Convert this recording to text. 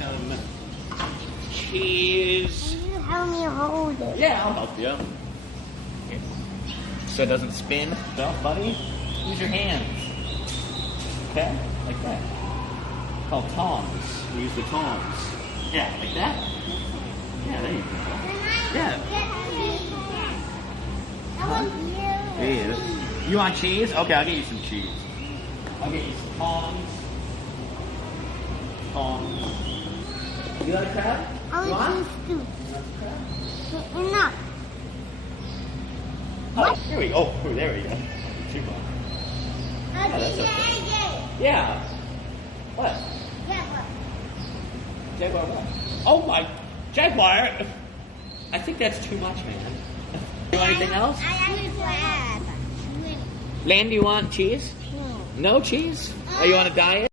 some cheese. Can you help me hold it? Yeah, I'll help you. Here. So it doesn't spin, buddy. Use your hands. Okay, like that. Called tongs. We use the tongs. Yeah, like that. Yeah, there you go. Yeah. There he is. You want cheese? Okay, I'll get you some cheese. I'll get you some tongs. Tongs. You like crab? I like cheese too. Enough. Oh, here we go. Oh, there we go. Too much. Yeah. What? Jaguar what? Oh my, Jaguar! I think that's too much, man. You want anything else? I like crab. Lan, do you want cheese? No. No cheese? Are you on a diet?